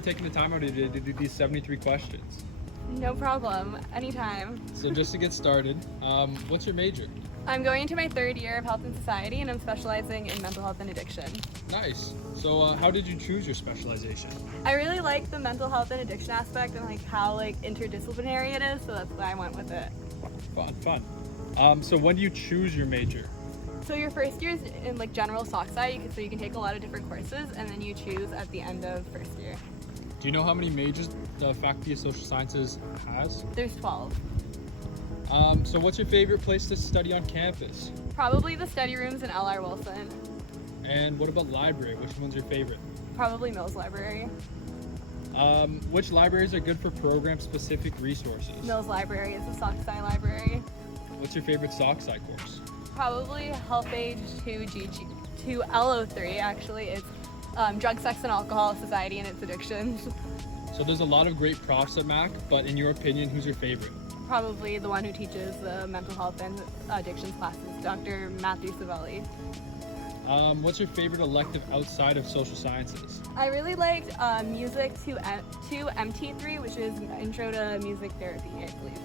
for taking the time out of your day to do these 73 questions. No problem. Anytime. So just to get started, what's your major? I'm going into my third year of health and society, and I'm specializing in mental health and addiction. Nice. So how did you choose your specialization? I really like the mental health and addiction aspect and like how like interdisciplinary it is, so that's why I went with it. Fun. So when do you choose your major? So your first year is in like general soc sci, so you can take a lot of different courses, and then you choose at the end of first year. Do you know how many majors the Faculty of Social Sciences has? There's 12. So what's your favorite place to study on campus? Probably the study rooms in L.R. Wilson. And what about library? Which one's your favorite? Probably Mills Library. Which libraries are good for program-specific resources? Mills Library is a soc sci library. What's your favorite soc sci course? Probably Health Age 2 LO3 actually. It's Drug, Sex, and Alcohol Society and its Addictions. So there's a lot of great profs at Mac, but in your opinion, who's your favorite? Probably the one who teaches the mental health and addictions classes, Dr. Matthew Savelli. What's your favorite elective outside of social sciences? I really liked Music 2 MT3, which is Intro to Music Therapy, I believe.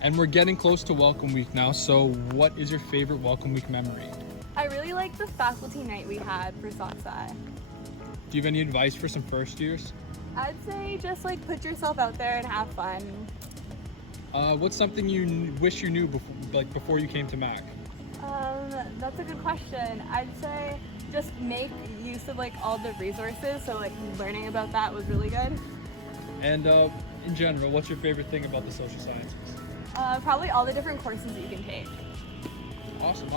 And we're getting close to Welcome Week now, so what is your favorite Welcome Week memory? I really liked the faculty night we had for soc sci. Do you have any advice for some first years? I'd say just like put yourself out there and have fun. What's something you wish you knew before you came to Mac? That's a good question. I'd say just make use of like all the resources, so like learning about that was really good. And in general, what's your favorite thing about the social sciences? Probably all the different courses that you can take. Awesome.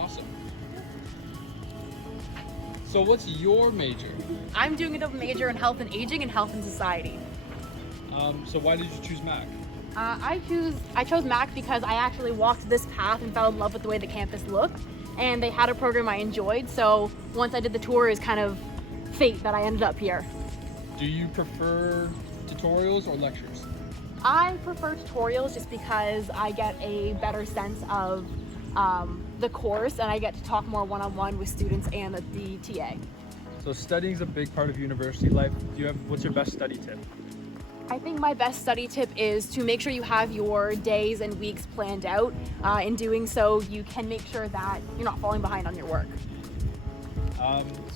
So what's your major? I'm doing a double major in health and aging and health and society. So why did you choose Mac? I chose MAC because I actually walked this path and fell in love with the way the campus looked, and they had a program I enjoyed. So once I did the tour, it's kind of fate that I ended up here. Do you prefer tutorials or lectures? I prefer tutorials just because I get a better sense of the course, and I get to talk more one-on-one with students and the TA. So studying is a big part of university life. What's your best study tip? I think my best study tip is to make sure you have your days and weeks planned out. In doing so, you can make sure that you're not falling behind on your work.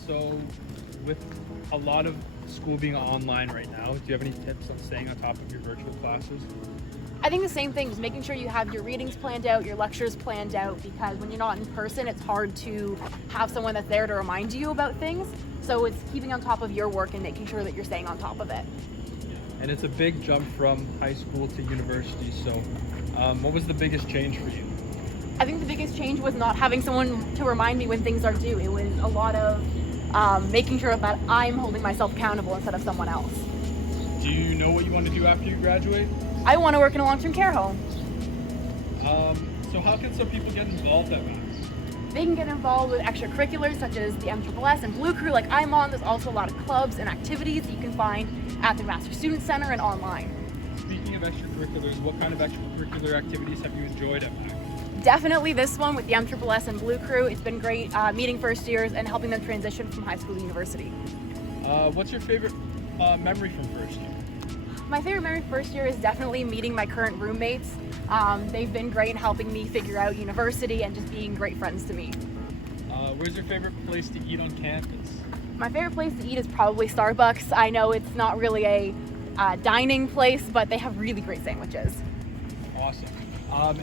So with a lot of school being online right now, do you have any tips on staying on top of your virtual classes? I think the same thing, just making sure you have your readings planned out, your lectures planned out, because when you're not in person, it's hard to have someone that's there to remind you about things. So it's keeping on top of your work and making sure that you're staying on top of it. And it's a big jump from high school to university, so what was the biggest change for you? I think the biggest change was not having someone to remind me when things are due. It was a lot of making sure that I'm holding myself accountable instead of someone else. Do you know what you want to do after you graduate? I want to work in a long-term care home. So how can some people get involved at Mac? They can get involved with extracurriculars such as the MSSS and Blu Cru like I'm on. There's also a lot of clubs and activities that you can find at the Master Student Center and online. Speaking of extracurriculars, what kind of extracurricular activities have you enjoyed at Mac? Definitely this one with the MSSS and Blu Cru. It's been great meeting first years and helping them transition from high school to university. What's your favorite memory from first year? My favorite memory first year is definitely meeting my current roommates. They've been great in helping me figure out university and just being great friends to me. Where's your favorite place to eat on campus? My favorite place to eat is probably Starbucks. I know it's not really a dining place, but they have really great sandwiches. Awesome.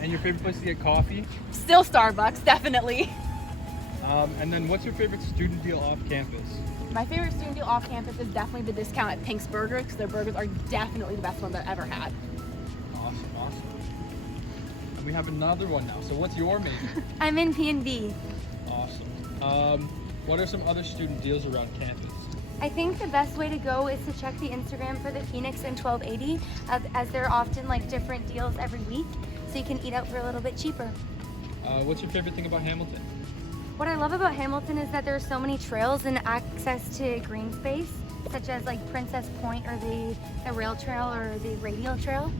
And your favorite place to get coffee? Still Starbucks, definitely. And then what's your favorite student deal off campus? My favorite student deal off campus is definitely the discount at Pink's Burger, because their burgers are definitely the best ones I've ever had. Awesome. And we have another one now. So what's your major? I'm in P&B. Awesome. What are some other student deals around campus? I think the best way to go is to check the Instagram for the Phoenix and 1280, as there are often like different deals every week, so you can eat out for a little bit cheaper. What's your favorite thing about Hamilton? What I love about Hamilton is that there are so many trails and access to green space, such as like Princess Point or the rail trail or the radial trail.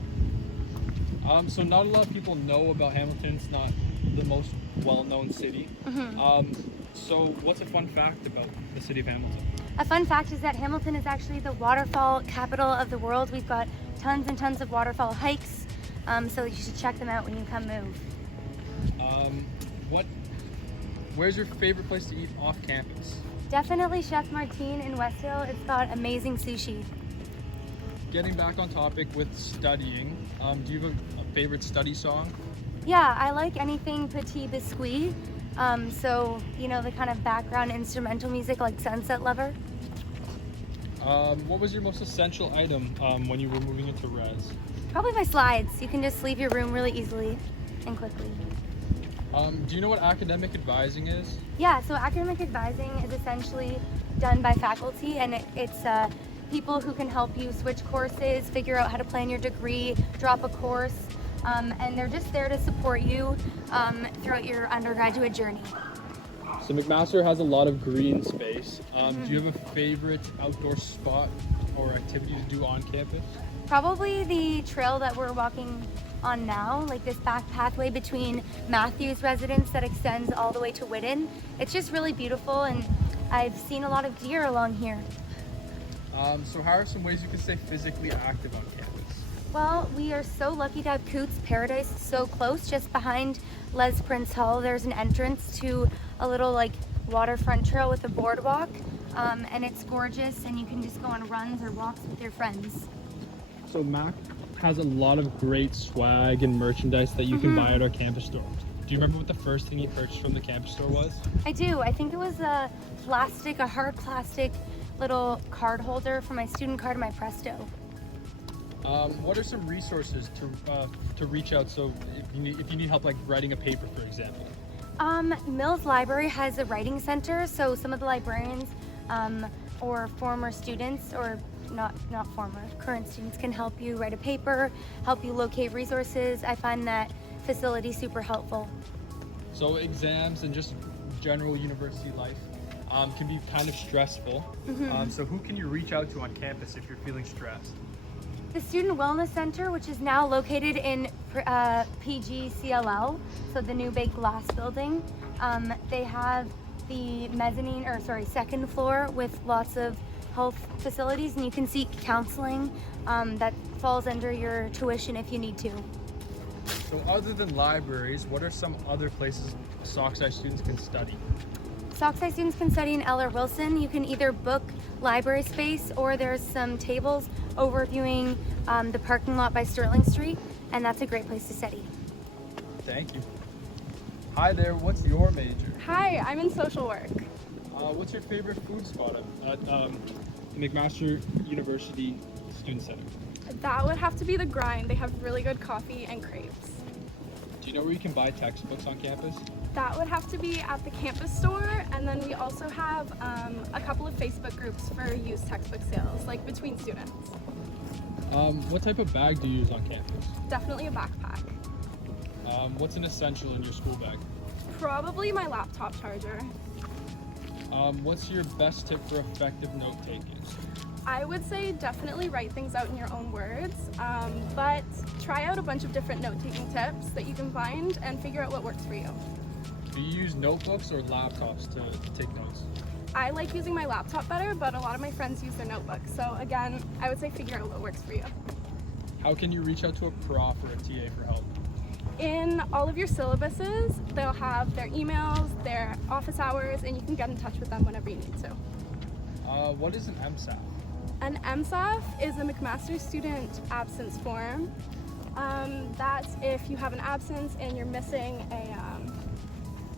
So not a lot of people know about Hamilton. It's not the most well-known city. Mm-hmm. So what's a fun fact about the city of Hamilton? A fun fact is that Hamilton is actually the waterfall capital of the world. We've got tons and tons of waterfall hikes, so you should check them out when you come move. Where's your favorite place to eat off campus? Definitely Chef Martine in West Hill. It's got amazing sushi. Getting back on topic with studying, do you have a favorite study song? Yeah, I like anything Petit Biscuit. So, you know, the kind of background instrumental music like Sunset Lover. What was your most essential item when you were moving into res? Probably my slides. You can just leave your room really easily and quickly. Do you know what academic advising is? Yeah, so academic advising is essentially done by faculty, and it's people who can help you switch courses, figure out how to plan your degree, drop a course, and they're just there to support you throughout your undergraduate journey. So McMaster has a lot of green space. Do you have a favorite outdoor spot or activity to do on campus? Probably the trail that we're walking on now, like this back pathway between Matthews residence that extends all the way to Whitten. It's just really beautiful, and I've seen a lot of deer along here. So how are some ways you can stay physically active on campus? Well, we are so lucky to have Coots Paradise so close. Just behind Les Prince Hall, there's an entrance to a little like waterfront trail with a boardwalk, and it's gorgeous, and you can just go on runs or walks with your friends. So Mac has a lot of great swag and merchandise that you can buy at our campus store. Do you remember what the first thing you purchased from the campus store was? I do. I think it was a hard plastic little card holder for my student card and my Presto. What are some resources to reach out so if you need help like writing a paper, for example? Mills Library has a writing center, so some of the librarians or former students, or not former, current students can help you write a paper, help you locate resources. I find that facility super helpful. So exams and just general university life can be kind of stressful. So who can you reach out to on campus if you're feeling stressed? The Student Wellness Center, which is now located in PGCLL, so the new big glass building. They have the second floor with lots of health facilities, and you can seek counseling that falls under your tuition if you need to. So other than libraries, what are some other places Sockside students can study? Sockside students can study in Eller Wilson. You can either book library space, or there's some tables overviewing the parking lot by Sterling Street, and that's a great place to study. Thank you. Hi there, what's your major? Hi, I'm in social work. What's your favorite food spot at McMaster University Student Center? That would have to be the Grind. They have really good coffee and crepes. Do you know where you can buy textbooks on campus? That would have to be at the campus store, and then we also have a couple of Facebook groups for used textbook sales, like between students. What type of bag do you use on campus? Definitely a backpack. What's an essential in your school bag? Probably my laptop charger. What's your best tip for effective note taking? I would say definitely write things out in your own words, but try out a bunch of different note-taking tips that you can find and figure out what works for you. Do you use notebooks or laptops to take notes? I like using my laptop better, but a lot of my friends use their notebooks. So again, I would say figure out what works for you. How can you reach out to a prof or a TA for help? In all of your syllabuses, they'll have their emails, their office hours, and you can get in touch with them whenever you need to. What is an MSAF? An MSAF is a McMaster Student Absence Form. That's if you have an absence and you're missing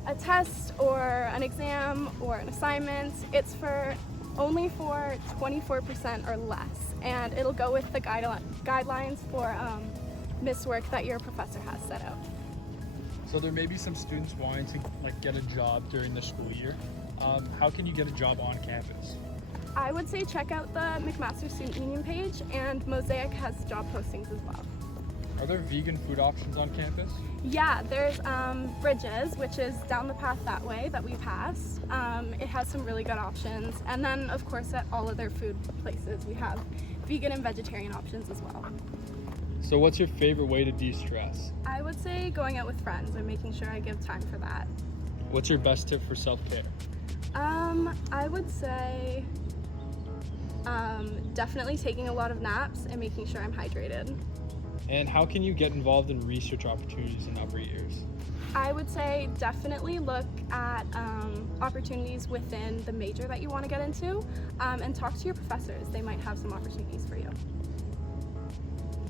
a test or an exam or an assignment. It's only for 24% or less, and it'll go with the guidelines for missed work that your professor has set out. So there may be some students wanting to get a job during the school year. How can you get a job on campus? I would say check out the McMaster Student Union page, and Mosaic has job postings as well. Are there vegan food options on campus? Yeah, there's Bridges, which is down the path that way that we passed. It has some really good options. And then, of course, at all other food places, we have vegan and vegetarian options as well. So what's your favorite way to de-stress? I would say going out with friends and making sure I give time for that. What's your best tip for self-care? I would say Definitely taking a lot of naps and making sure I'm hydrated. And how can you get involved in research opportunities in upper years? I would say definitely look at opportunities within the major that you want to get into, and talk to your professors. They might have some opportunities for you.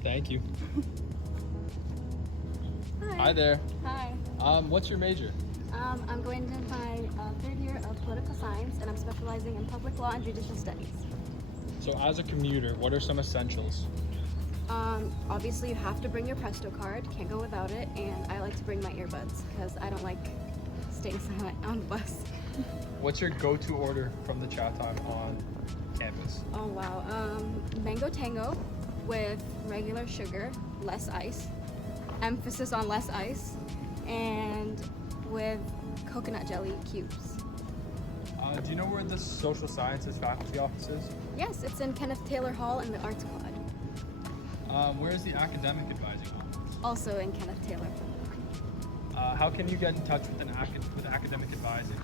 Thank you. Hi. Hi there. Hi. What's your major? I'm going into my third year of political science, and I'm specializing in public law and judicial studies. So as a commuter, what are some essentials? Obviously, you have to bring your Presto card. Can't go without it. And I like to bring my earbuds because I don't like staying silent on the bus. What's your go-to order from the chat time on campus? Oh wow. Mango tango with regular sugar, less ice. Emphasis on less ice, and with coconut jelly cubes. Do you know where the social sciences faculty office is? Yes, it's in Kenneth Taylor Hall in the Arts Quad. Where is the academic advising office? Also in Kenneth Taylor. How can you get in touch with with academic advising?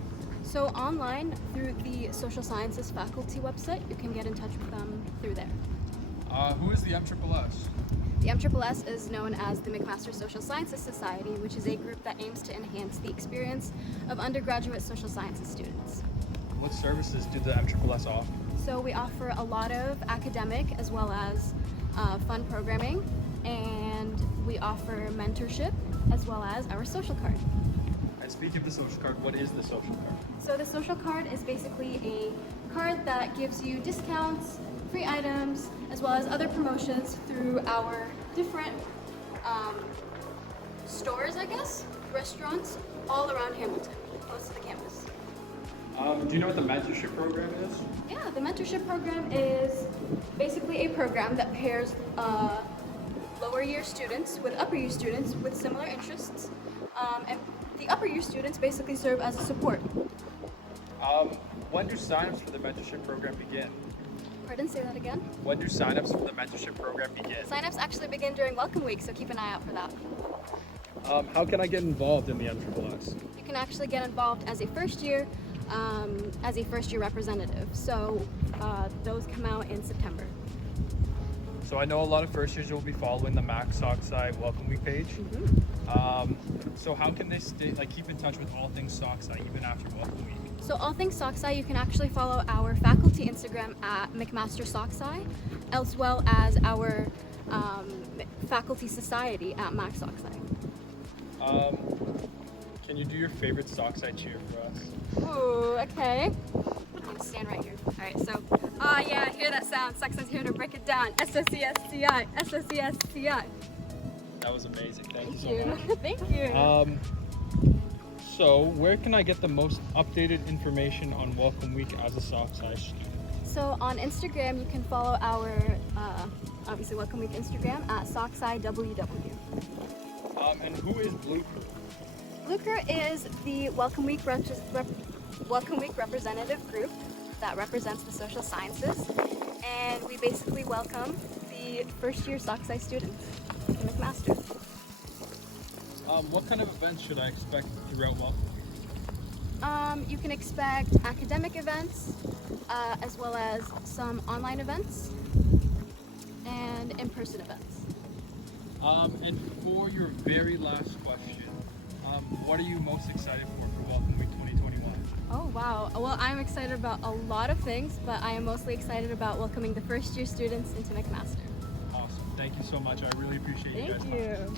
So online through the social sciences faculty website, you can get in touch with them through there. Who is the MSSS? The MSSS is known as the McMaster Social Sciences Society, which is a group that aims to enhance the experience of undergraduate social sciences students. What services do the MSSS offer? So we offer a lot of academic as well as fun programming, and we offer mentorship as well as our social card. And speaking of the social card, what is the social card? So the social card is basically a card that gives you discounts, free items, as well as other promotions through our different stores, I guess, restaurants, all around Hamilton, close to the campus. Do you know what the mentorship program is? Yeah, the mentorship program is basically a program that pairs lower year students with upper year students with similar interests, and the upper year students basically serve as a support. When do signups for the mentorship program begin? Pardon, say that again? When do signups for the mentorship program begin? Signups actually begin during Welcome Week, so keep an eye out for that. How can I get involved in the MSSS? You can actually get involved as a first year representative. So those come out in September. So I know a lot of first years will be following the Max Socksci Welcome Week page. So how can they keep in touch with all things Socksci even after Welcome Week? So all things Socksci, you can actually follow our faculty Instagram at McMaster Socksci, as well as our faculty society at Max Socksci. Can you do your favorite Socksci cheer for us? Ooh, okay. I'm gonna stand right here. All right, so, yeah, hear that sound. Socksci's here to break it down. S-O-C-S-C-I, S-O-C-S-C-I. That was amazing. Thank you so much. Thank you. So where can I get the most updated information on Welcome Week as a Socksci student? So on Instagram, you can follow our, obviously, Welcome Week Instagram at SocksciWW. And who is Blu Cru? Blu Cru is the Welcome Week representative group that represents the social sciences, and we basically welcome the first year Socksci students to McMaster. What kind of events should I expect throughout Welcome Week? You can expect academic events, as well as some online events and in-person events. And for your very last question, what are you most excited for Welcome Week 2021? Oh wow, well I'm excited about a lot of things, but I am mostly excited about welcoming the first year students into McMaster. Awesome. Thank you so much. I really appreciate you guys. Thank you.